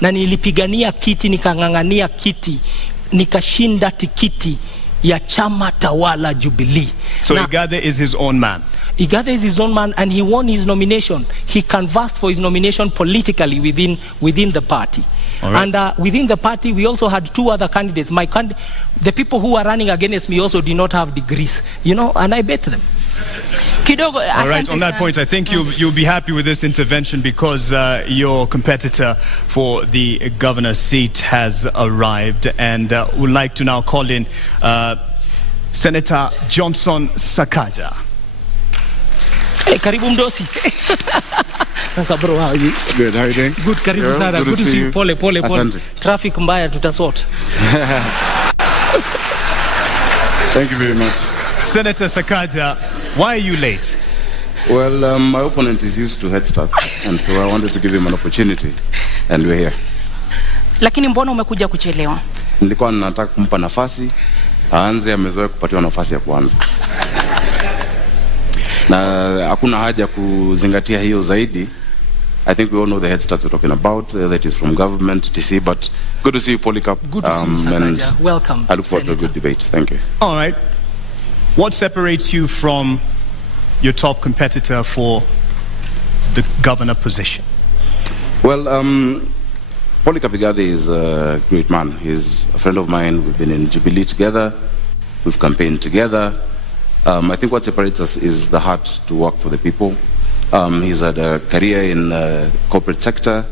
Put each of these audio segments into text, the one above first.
na nilipigania kiti, nikang'ang'ania kiti, nikashinda tikiti ya chama tawala Jubilee. So Igathe is his own man. Igathe is his own man, and he won his nomination. He canvassed for his nomination politically within the party. Right. And within the party, we also had two other candidates. The people who were running against me also did not have degrees, and I bet them. All right, on that point, I think you'll be happy with this intervention because your competitor for the governor's seat has arrived, and would like to now call in Senator Johnson Sakaja. Hey, karibu mdosi. Sasa bro, how are you? Good, how are you doing? Good, karibu sana. Good to see you. Pole. Traffic mbaya tutasort. Thank you very much. Senator Sakaja, why are you late? Well, my opponent is used to head starts, and so I wanted to give him an opportunity, and we're here. Lakini mbona umekuja kuchelewa? Nilikuwa nataka kumpa nafasi, aanze amezoea kupatiwa nafasi ya kuanza. Na hakuna haja kuzingatia hiyo zaidi. I think we all know the head starts we're talking about, that is from government, TC, but good to see you, Polycarp. Good to see you, Sakaja. Welcome. I look forward to a good debate. Thank you. All right. What separates you from your top competitor for the governor position? Well, Polycarp Igathe is a great man. He's a friend of mine. We've been in Jubilee together. We've campaigned together. I think what separates us is the heart to work for the people. He's had a career in corporate sector.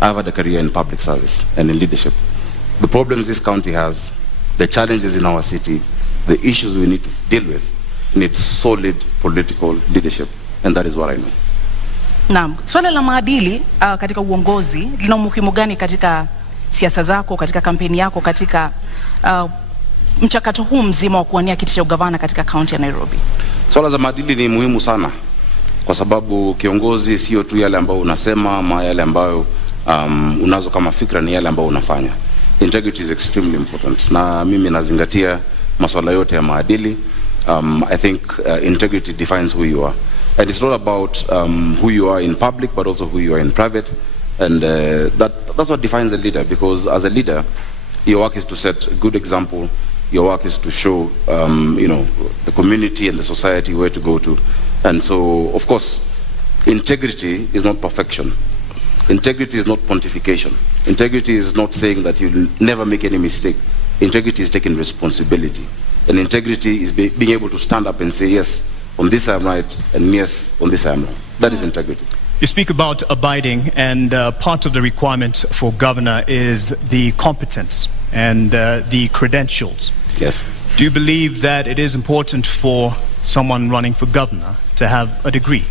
I've had a career in public service and in leadership. The problems this county has, the challenges in our city, the issues we need to deal with, need solid political leadership, and that is what I know. Naam, swala la maadili katika uongozi lina umuhimu gani katika siasa zako, katika kampeni yako, katika mchakato huu mzima wa kuwania kiti cha ugavana katika kaunti ya Nairobi? Swala za maadili ni muhimu sana, kwa sababu kiongozi sio tu yale ambayo unasema ama yale ambayo unazo kama fikra, ni yale ambayo unafanya. Integrity is extremely important, na mimi nazingatia masuala yote ya maadili. I think integrity defines who you are, and it's not about who you are in public but also who you are in private, and that's what defines a leader, because as a leader your work is to set a good example. Your work is to show the community and the society where to go to. And so of course integrity is not perfection. Integrity is not pontification. Integrity is not saying that you'll never make any mistake. Integrity is taking responsibility. And integrity is being able to stand up and say, yes, on this I am right, and yes, on this I am wrong. That is integrity. You speak about abiding, and part of the requirement for governor is the competence and the credentials. Yes. Do you believe that it is important for someone running for governor to have a degree?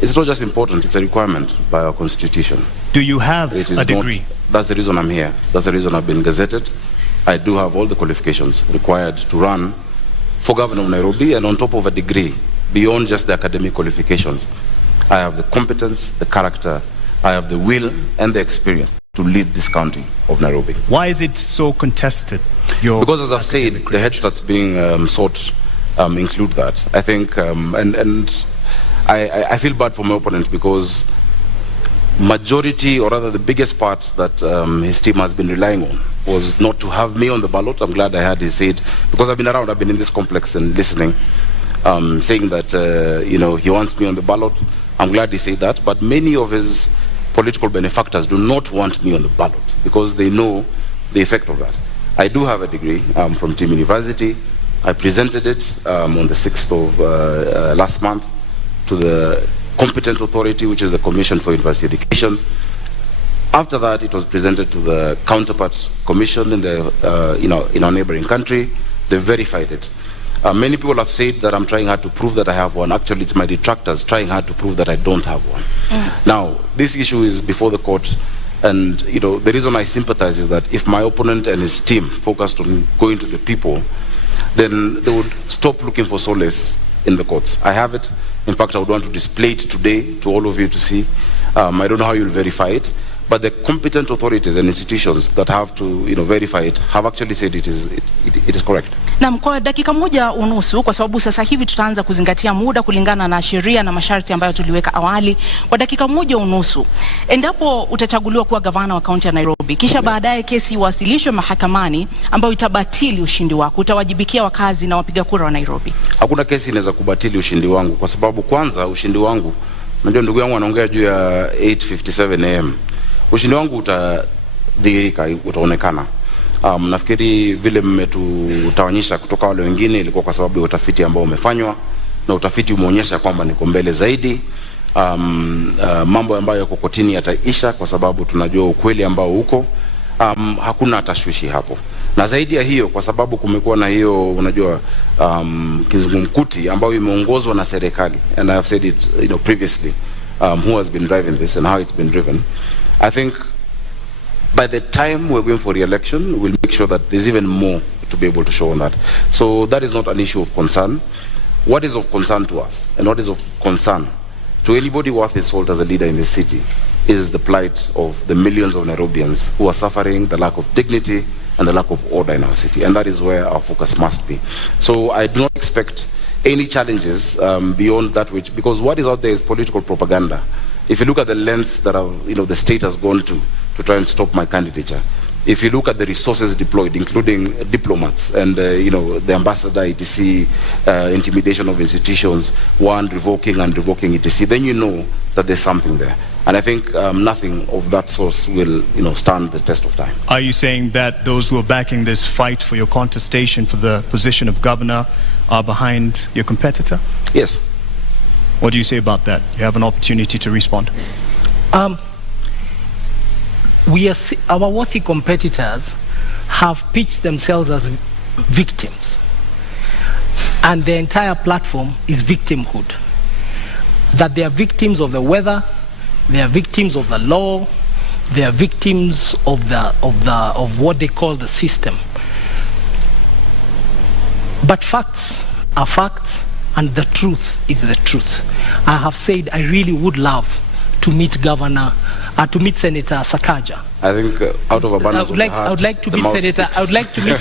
It's not just important, it's a requirement by our constitution. Do you have a degree? That's the reason I'm here. That's the reason I've been gazetted. I do have all the qualifications required to run for governor of Nairobi, and on top of a degree, beyond just the academic qualifications, I have the competence, the character, I have the will and the experience to lead this county of Nairobi. Why is it so contested? Because as I've said, the head starts being sought include that. I think, and I feel bad for my opponent, because majority, or rather the biggest part that his team has been relying on was not to have me on the ballot. I'm glad I had his said, because I've been around, I've been in this complex and listening, saying that he wants me on the ballot. I'm glad he said that, but many of his political benefactors do not want me on the ballot because they know the effect of that. I do have a degree from Team University. I presented it on the 6th of last month to the competent authority, which is the Commission for University Education. After that, it was presented to the counterpart commission in the in our neighboring country. They verified it. Many people have said that I'm trying hard to prove that I have one. Actually, it's my detractors trying hard to prove that I don't have one. Now, this issue is before the court, and the reason I sympathize is that if my opponent and his team focused on going to the people, then they would stop looking for solace in the courts. I have it. In fact, I would want to display it today to all of you to see. I don't know how you'll verify it, but the competent authorities and institutions that have to, verify it have actually said it is correct. Na kwa dakika moja unusu, kwa sababu sasa hivi tutaanza kuzingatia muda kulingana na sheria na masharti ambayo tuliweka awali. Kwa dakika moja unusu, endapo utachaguliwa kuwa gavana wa kaunti ya Nairobi, kisha baadaye kesi iwasilishwe mahakamani ambayo itabatili ushindi wako, utawajibikia wakazi na wapiga kura wa Nairobi? Hakuna kesi inaweza kubatili ushindi wangu, kwa sababu kwanza ushindi wangu, unajua ndugu yangu anaongea juu ya 8:57 am. Ushindi wangu utadhihirika, utaonekana. Nafikiri vile mmetutawanyisha kutoka wale wengine ilikuwa kwa sababu ya utafiti ambao umefanywa, na utafiti umeonyesha kwamba niko mbele zaidi. Mambo ambayo yako kotini yataisha kwa sababu tunajua ukweli ambao uko. Hakuna tashwishi hapo. Na zaidi ya hiyo, kwa sababu kumekuwa na hiyo, unajua, kizungumkuti ambayo imeongozwa na serikali, and I have said it previously, who has been driving this and how it's been driven. I think by the time we're going for re-election, we'll make sure that there's even more to be able to show on that. So that is not an issue of concern. What is of concern to us, and what is of concern to anybody worth his salt as a leader in this city, is the plight of the millions of Nairobians who are suffering the lack of dignity and the lack of order in our city. And that is where our focus must be. So I do not expect any challenges beyond that, because what is out there is political propaganda. If you look at the lengths that the state has gone to try and stop my candidature, if you look at the resources deployed, including diplomats and the ambassador, etc., intimidation of institutions, revoking and revoking, etc., then you know that there's something there. And I think nothing of that source will stand the test of time. Are you saying that those who are backing this fight for your contestation for the position of governor are behind your competitor? Yes. What do you say about that? You have an opportunity to respond. Our worthy competitors have pitched themselves as victims, and the entire platform is victimhood. That they are victims of the weather, they are victims of the law, they are victims of what they call the system. But facts are facts, and the truth is the truth. I have said I really would love to meet Senator Sakaja. I think out of abundance of the heart, I would like to meet Senator. I would like to meet.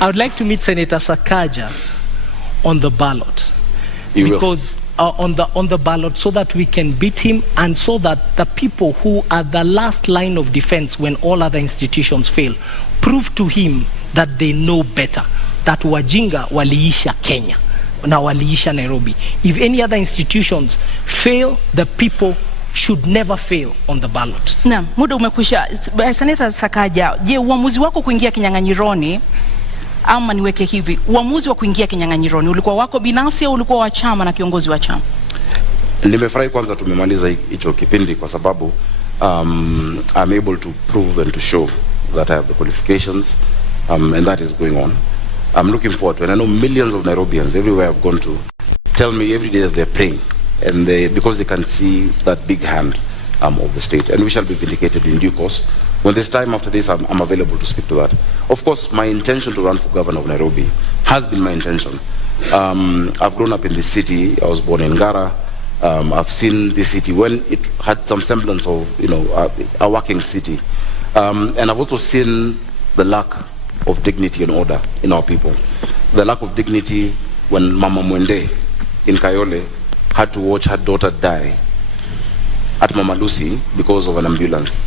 I would like to meet Senator Sakaja on the ballot, because on the ballot, so that we can beat him, and so that the people who are the last line of defense when all other institutions fail, prove to him that they know better. That wajinga waliisha Kenya, na waliisha Nairobi. If any other institutions fail, the people should never fail on the ballot. Naam, muda umekwisha. Senator Sakaja, je, uamuzi wako kuingia kinyang'anyironi, ama niweke hivi, uamuzi wa kuingia kinyang'anyironi ulikuwa wako binafsi au ulikuwa wa chama na kiongozi wa chama? Nimefurahi kwanza tumemaliza hicho kipindi, kwa sababu I'm able to prove and to show that I have the qualifications, and that is going on. I'm looking forward to it. And I know millions of Nairobians everywhere I've gone to tell me every day that they're praying, and because they can see that big hand of the state, and we shall be vindicated in due course. When there's time after this, I'm available to speak to that. Of course, my intention to run for governor of Nairobi has been my intention. I've grown up in this city. I was born in Ngara. I've seen this city when it had some semblance of a working city, and I've also seen the lack of dignity and order in our people. The lack of dignity when Mama Mwende in Kayole had to watch her daughter die at Mama Lucy because of an ambulance.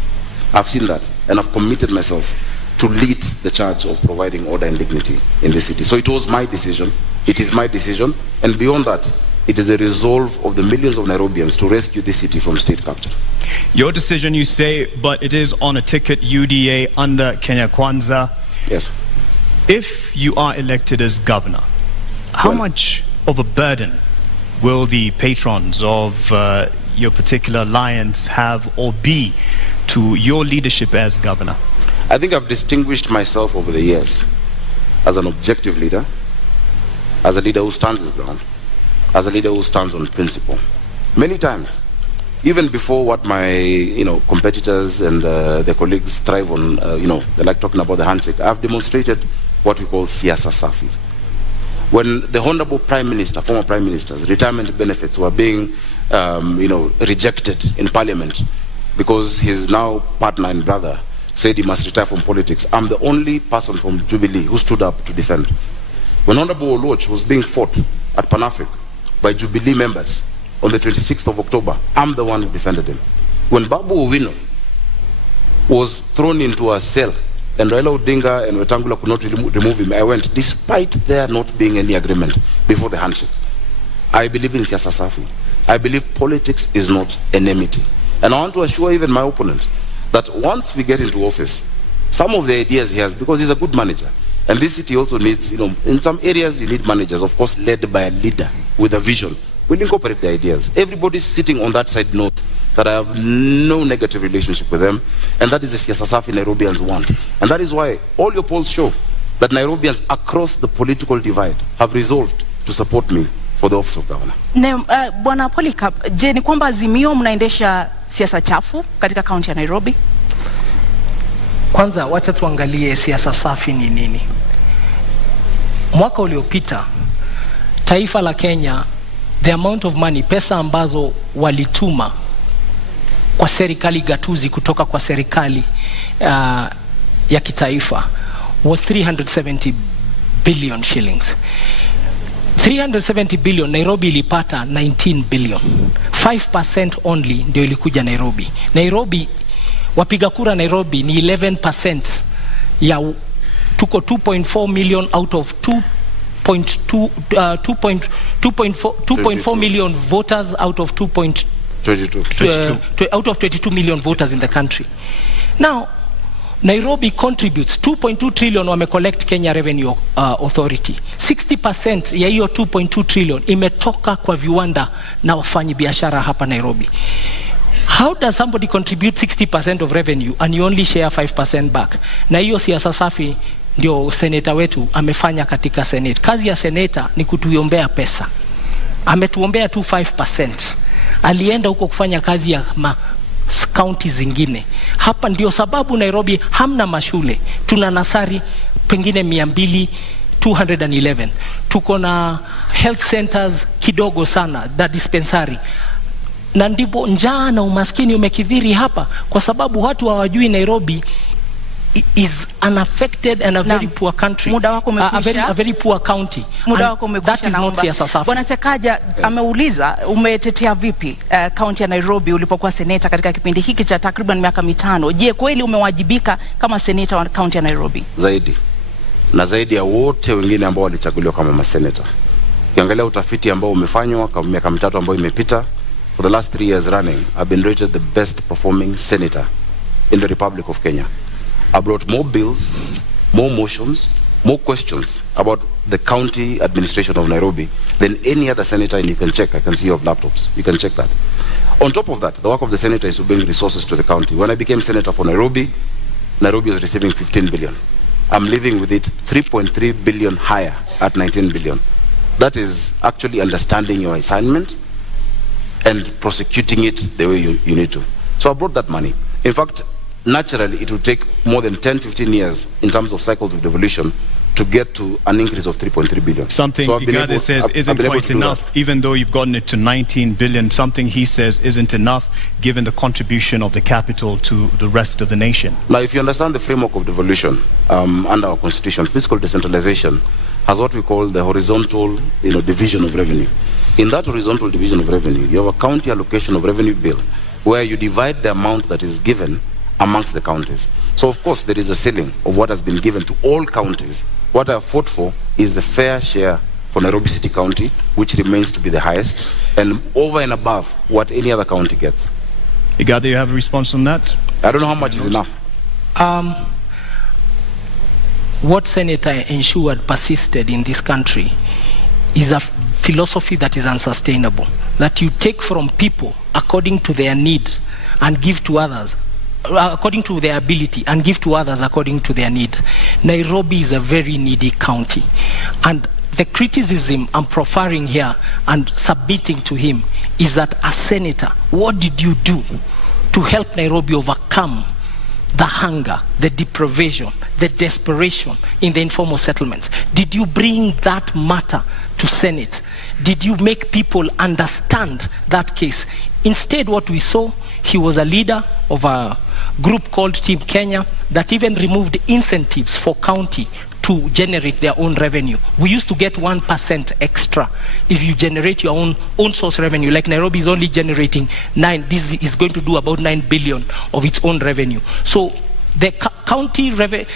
I've seen that, and I've committed myself to lead the charge of providing order and dignity in the city. So it was my decision, it is my decision, and beyond that, it is a resolve of the millions of Nairobians to rescue this city from state capture. Your decision, you say, but it is on a ticket UDA under Kenya Kwanza. Yes. If you are elected as governor, how much of a burden will the patrons of your particular alliance have or be to your leadership as governor? I think I've distinguished myself over the years as an objective leader, as a leader who stands his ground, as a leader who stands on principle. Many times, even before what my competitors and their colleagues thrive on, they like talking about the handshake, I've demonstrated what we call siasa safi. When the Honorable Prime Minister, former Prime Ministers, retirement benefits were being rejected in Parliament, because his now partner and brother said he must retire from politics, I'm the only person from Jubilee who stood up to defend. When Honorable Oloch was being fought at Pan-Africa by Jubilee members on the 26th of October, I'm the one who defended him. When Babu Owino was thrown into a cell and Raila Odinga and Wetangula could not remove him, I went, despite there not being any agreement before the handshake. I believe in siasa safi. I believe politics is not enmity. And I want to assure even my opponent that once we get into office, some of the ideas he has, because he's a good manager, and this city also needs, in some areas you need managers, of course, led by a leader with a vision. We'll incorporate the ideas. Everybody sitting on that side knows that I have no negative relationship with them, and that is the siasa safi Nairobians want. And that is why all your polls show that Nairobians across the political divide have resolved to support me for the office of governor. Bwana Polycarp, je, ni kwamba Azimio mnaendesha siasa chafu katika kaunti ya Nairobi? Kwanza wacha tuangalie siasa safi ni nini. Mwaka uliopita taifa la Kenya, the amount of money, pesa ambazo walituma kwa serikali gatuzi kutoka kwa serikali ya kitaifa was 370 billion shillings. 370 billion, Nairobi ilipata 19 billion. 5% only ndio ilikuja Nairobi. Nairobi, wapiga kura Nairobi ni 11% ya tuko 2.4 million out of 2.4 million voters out of 22 million voters in the country. Now, Nairobi contributes 2.2 trillion wame collect Kenya Revenue Authority. 60% ya hiyo 2.2 trillion imetoka kwa viwanda na wafanyi biashara hapa Nairobi. How does somebody contribute 60% of revenue and you only share 5% back? Na hiyo siasa safi ndio seneta wetu amefanya katika Senate. Kazi ya seneta ni kutuombea pesa. Ametuombea tu 5%. Alienda huko kufanya kazi ya county zingine. Hapa ndio sababu Nairobi hamna mashule. Tuna nasari pengine 211. Tuko na health centers kidogo sana, da dispensary. Na ndipo njaa na umaskini umekithiri hapa kwa sababu watu hawajui Nairobi is unaffected and a very poor country. Muda wako umekwisha. A very poor county. Muda wako umekwisha. That is not siasa safi. Bwana Sakaja ameuliza umetetea vipi county ya Nairobi ulipokuwa seneta katika kipindi hiki cha takriban miaka 5. Je, kweli umewajibika kama seneta wa county ya Nairobi? Zaidi. Na zaidi ya wote wengine ambao walichaguliwa kama maseneta. Ukiangalia utafiti ambao umefanywa kwa miaka 3 ambayo imepita, for the last 3 years running, I've been rated the best performing senator in the Republic of Kenya. I brought more bills, more motions, more questions about the county administration of Nairobi than any other senator, and you can check. I can see you have laptops. You can check that. On top of that, the work of the senator is to bring resources to the county. When I became senator for Nairobi, Nairobi was receiving 15 billion. I'm living with it 3.3 billion higher at 19 billion. That is actually understanding your assignment and prosecuting it the way you need to. So I brought that money. In fact, naturally, it will take more than 10-15 years in terms of cycles of devolution to get to an increase of 3.3 billion. Something Igathe says isn't quite enough, even though you've gotten it to 19 billion. Something he says isn't enough, given the contribution of the capital to the rest of the nation. Now, if you understand the framework of devolution under our constitution, fiscal decentralization has what we call the horizontal division of revenue. In that horizontal division of revenue, you have a county allocation of revenue bill, where you divide the amount that is given amongst the counties. So of course there is a ceiling of what has been given to all counties. What I have fought for is the fair share for Nairobi City County, which remains to be the highest, and over and above what any other county gets. Igathe, you have a response on that? I don't know how much is enough. What Senator ensured persisted in this country is a philosophy that is unsustainable. That you take from people according to their needs and give to others according to their ability and give to others according to their need. Nairobi is a very needy county, and the criticism I'm proffering here and submitting to him is that as senator, what did you do to help Nairobi overcome the hunger, the deprivation, the desperation in the informal settlements? Did you bring that matter to Senate? Did you make people understand that case? Instead, what we saw, he was a leader of a group called Team Kenya that even removed incentives for county to generate their own revenue. We used to get 1% extra if you generate your own source revenue. Like Nairobi is only generating this is going to do about 9 billion of its own revenue. So the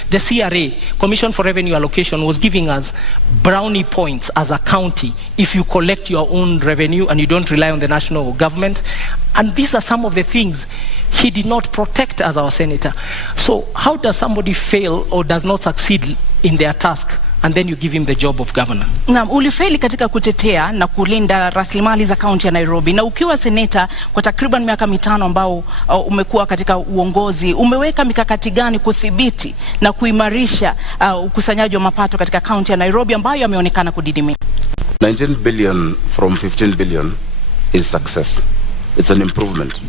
the CRA, Commission for Revenue Allocation, was giving us brownie points as a county if you collect your own revenue and you don't rely on the national government. And these are some of the things he did not protect as our senator. So how does somebody fail or does not succeed in their task and then you give him the job of governor? Naam, ulifeli katika kutetea na kulinda rasilimali za kaunti ya Nairobi, na ukiwa seneta kwa takriban miaka 5 ambao umekuwa katika uongozi, umeweka mikakati gani kudhibiti na kuimarisha ukusanyaji wa mapato katika kaunti ya Nairobi ambayo yameonekana kudidimia? 19 billion from 15 billion is success. It's an improvement.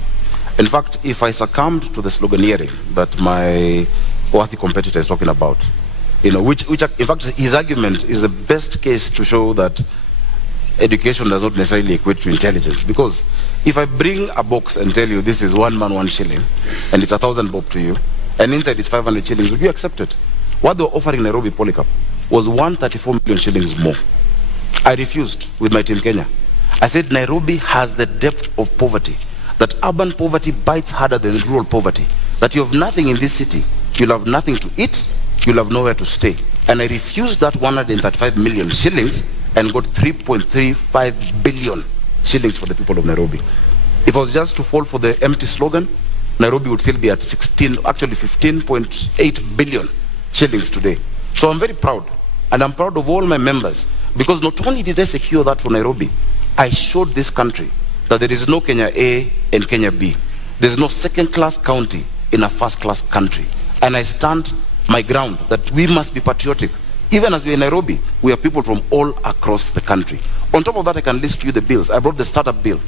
In fact, if I succumbed to the sloganeering that my worthy competitor is talking about, you know, which in fact his argument is the best case to show that education does not necessarily equate to intelligence. Because if I bring a box and tell you this is 1 man 1 shilling and it's 1,000 bob to you and inside it's 500 shillings, would you accept it? What they were offering Nairobi Polycarp was 134 million shillings more. I refused with my Team Kenya. I said Nairobi has the depth of poverty, that urban poverty bites harder than rural poverty, that you have nothing in this city, you'll have nothing to eat, you'll have nowhere to stay. And I refused that 135 million shillings and got 3.35 billion shillings for the people of Nairobi. If it was just to fall for the empty slogan, Nairobi would still be at 15.8 billion shillings today. So I'm very proud, and I'm proud of all my members, because not only did I secure that for Nairobi, I showed this country that there is no Kenya A and Kenya B. There's no second-class county in a first-class country. And I stand my ground that we must be patriotic. Even as we're in Nairobi, we have people from all across the country. On top of that, I can list you the bills. I brought the startup bill.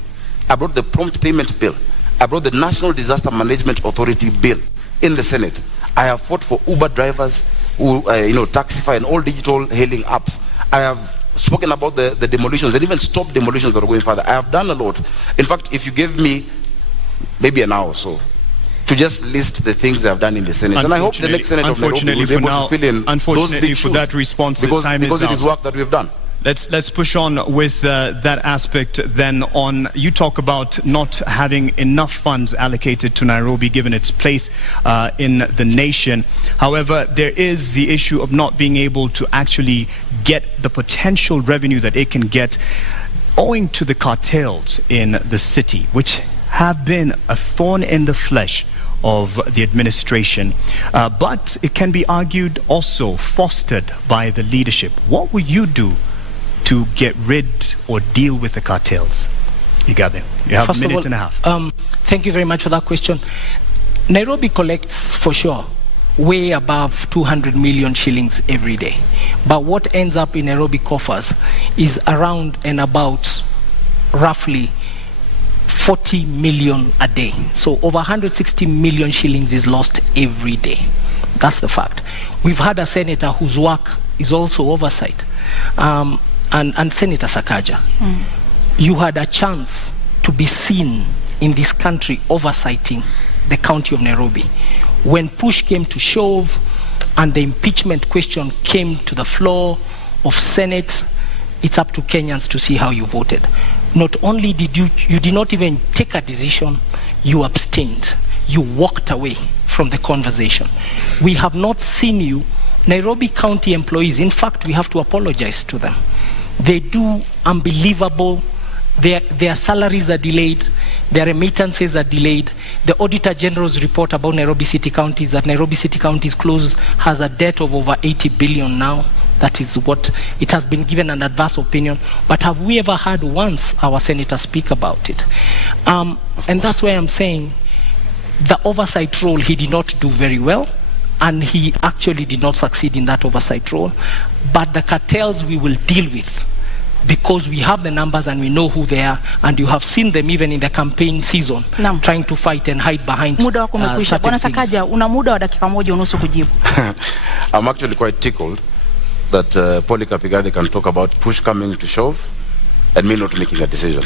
I brought the prompt payment bill. I brought the National Disaster Management Authority bill in the Senate. I have fought for Uber drivers, who, Taxify and all digital hailing apps. I have spoken about the demolitions and even stopped demolitions that are going further. I have done a lot. In fact, if you gave me maybe an hour or so to just list the things I've done in the Senate, and I hope the next Senate of Nairobi will be able to fill in those big shoes, that response, because it is work that we've done. Let's push on with that aspect then on. You talk about not having enough funds allocated to Nairobi given its place in the nation. However, there is the issue of not being able to actually get the potential revenue that it can get owing to the cartels in the city, which have been a thorn in the flesh of the administration, but it can be argued also fostered by the leadership. What will you do to get rid or deal with the cartels? Igathe, you have a minute and a half. Thank you very much for that question. Nairobi collects, for sure, way above 200 million shillings every day. But what ends up in Nairobi coffers is around and about roughly 40 million a day. So over 160 million shillings is lost every day. That's the fact. We've had a senator whose work is also oversight. And Senator Sakaja, you had a chance to be seen in this country oversighting the county of Nairobi. When push came to shove and the impeachment question came to the floor of Senate, it's up to Kenyans to see how you voted. Not only did you did not even take a decision, you abstained. You walked away from the conversation. We have not seen you. Nairobi County employees, in fact, we have to apologize to them. They do unbelievable. Their salaries are delayed. Their remittances are delayed. The Auditor General's report about Nairobi City County is that Nairobi City County has a debt of over 80 billion now. That is what it has been given an adverse opinion. But have we ever heard once our senator speak about it? And that's why I'm saying the oversight role he did not do very well. And he actually did not succeed in that oversight role. But the cartels we will deal with, because we have the numbers and we know who they are, and you have seen them even in the campaign season trying to fight and hide behind certain things. Sakaja, una muda wa dakika moja unusu kujibu. I'm actually quite tickled that Polycarp Igathe can talk about push coming to shove and me not making a decision.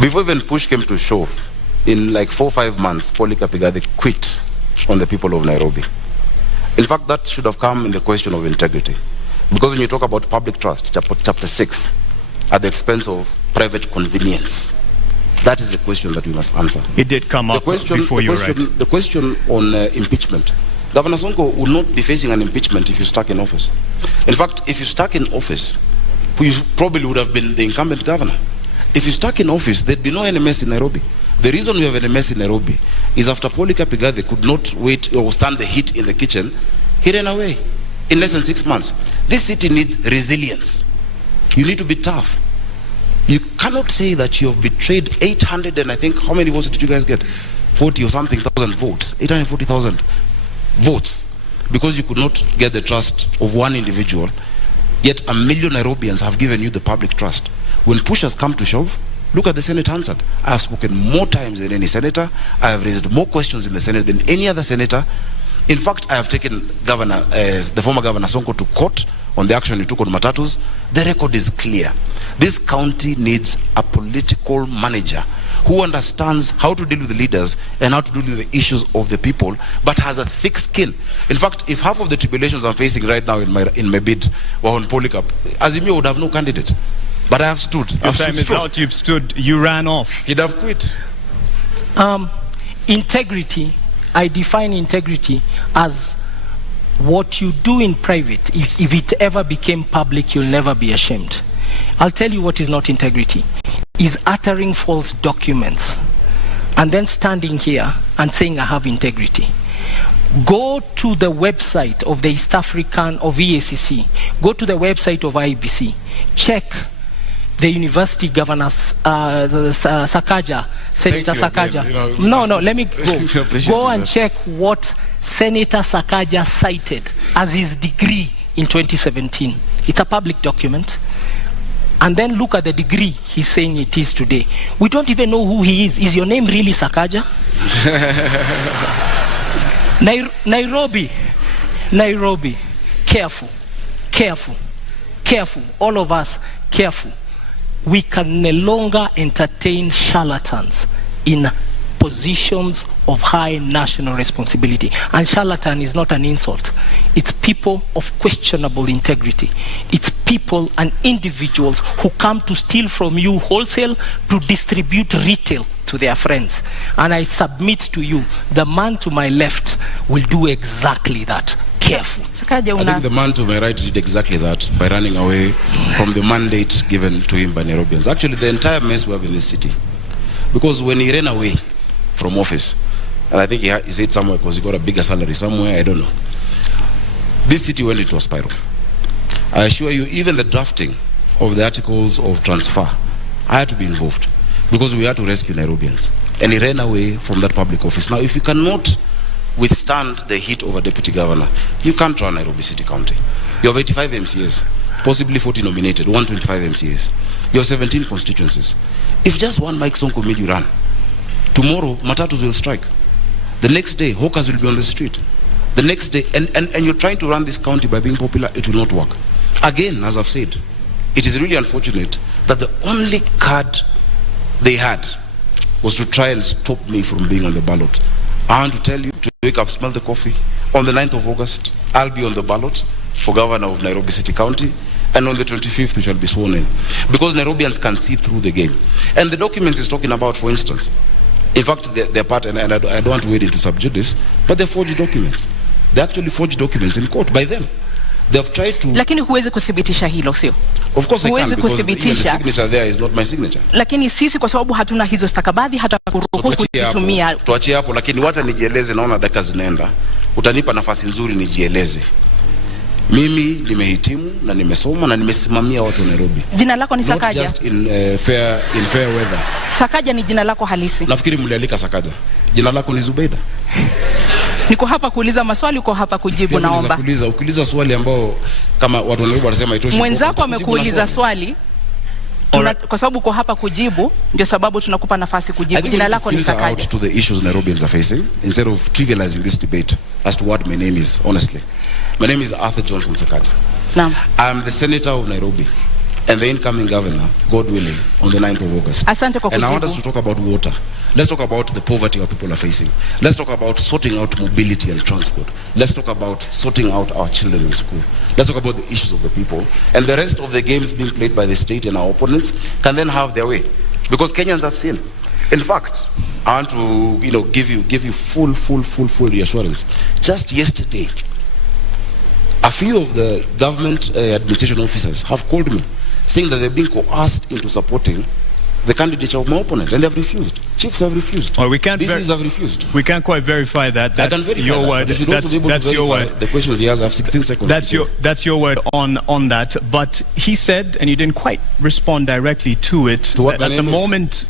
Before even push came to shove, in like 4 or 5 months, Polycarp Igathe quit on the people of Nairobi. In fact, that should have come in the question of integrity. Because when you talk about public trust, chapter 6, at the expense of private convenience, that is the question that we must answer. It did come up before you, right? The question on impeachment. Governor Sonko will not be facing an impeachment if you're stuck in office. In fact, if you're stuck in office, you probably would have been the incumbent governor. If you're stuck in office, there'd be no NMS in Nairobi. The reason we have an NMS in Nairobi is after Polycarp Igathe could not wait or stand the heat in the kitchen, he ran away in less than 6 months. This city needs resilience. You need to be tough. You cannot say that you have betrayed 800 and I think, how many votes did you guys get? 40 or something thousand votes, 840,000 votes, because you could not get the trust of one individual, yet 1 million Nairobians have given you the public trust. When push has come to shove, look at the Senate answered. I have spoken more times than any senator. I have raised more questions in the Senate than any other senator. In fact, I have taken the former Governor Sonko to court on the action he took on matatus. The record is clear. This county needs a political manager who understands how to deal with the leaders and how to deal with the issues of the people, but has a thick skin. In fact, if half of the tribulations I'm facing right now in my bid were on Polycarp, Azimio would have no candidate. But I have stood. Your time is out. You've stood. You ran off. He'd have quit. Integrity. I define integrity as what you do in private. If it ever became public, you'll never be ashamed. I'll tell you what is not integrity. Is uttering false documents and then standing here and saying I have integrity. Go to the website of the East African of EACC. Go to the website of IBC. Check the university governors, Sakaja, Senator Sakaja. No, let me go. Go and check what Senator Sakaja cited as his degree in 2017. It's a public document. And then look at the degree he's saying it is today. We don't even know who he is. Is your name really Sakaja? Nairobi. Careful. All of us, careful. We can no longer entertain charlatans in positions of high national responsibility. And charlatan is not an insult. It's people of questionable integrity. It's people and individuals who come to steal from you wholesale to distribute retail to their friends. And I submit to you, the man to my left will do exactly that. Careful. I think the man to my right did exactly that by running away from the mandate given to him by Nairobians. Actually, the entire mess we have in this city. Because when he ran away from office, and I think he said somewhere because he got a bigger salary somewhere, I don't know. This city went into a spiral. I assure you, even the drafting of the articles of transfer, I had to be involved because we had to rescue Nairobians. And he ran away from that public office. Now, if you cannot withstand the heat of a deputy governor, you can't run Nairobi City County. You have 85 MCAs, possibly 40 nominated, 125 MCAs. You have 17 constituencies. If just one Mike Sonko made you run, tomorrow matatus will strike. The next day, hawkers will be on the street. The next day, and you're trying to run this county by being popular, it will not work. Again, as I've said, it is really unfortunate that the only card they had was to try and stop me from being on the ballot. I want to tell you to wake up, smell the coffee. On the 9th of August, I'll be on the ballot for governor of Nairobi City County. And on the 25th, we shall be sworn in. Because Nairobians can see through the game. And the documents he's talking about, for instance, in fact, they're part, and I don't want to wade into subject this, but they're forged documents. They actually forged documents in court by them. They have tried to... Lakini huwezi kuthibitisha hilo, sio? Of course I can, because even the signature there is not my signature. Lakini sisi kwa sababu hatuna hizo stakabadhi hata kuruhusu kutumia. Tuachie hapo, lakini wacha nijieleze, naona dakika zinaenda. Utanipa nafasi nzuri nijieleze. Mimi nimehitimu na nimesoma na nimesimamia watu wa Nairobi. Jina lako ni Sakaja? Not just in fair weather. Sakaja ni jina lako halisi? Nafikiri mlialika Sakaja. Jina lako ni Zubeida. Niko hapa kuuliza maswali, uko hapa kujibu, naomba. Ukiuliza swali ambao kama watu wa Nairobi wanasema itoshi. Mwenzako amekuuliza swali. Kwa sababu uko hapa kujibu, ndio sababu tunakupa nafasi kujibu. Jina lako ni Sakaja. Out to the issues Nairobians are facing instead of trivializing this debate as to what my name is, honestly. My name is Arthur Johnson Sakaja. Naam. I'm the senator of Nairobi. and the incoming governor, God willing, on the 9th of August. Asante kwa kujibu. And I want us to talk about water. Let's talk about the poverty our people are facing. Let's talk about sorting out mobility and transport. Let's talk about sorting out our children in school. Let's talk about the issues of the people. And the rest of the games being played by the state and our opponents can then have their way. Because Kenyans have seen. In fact, I want to give you full reassurance. Just yesterday, a few of the government administration officers have called me saying that they've been coerced into supporting the candidature of my opponent, and they have refused. Chiefs have refused. Well, DCs have refused. We can't quite verify that. That's I can verify your that, word. But if you don't be able to verify the questions he has, I have 16 seconds. That's your word on that. But he said, and you didn't quite respond directly to it. To what at the moment,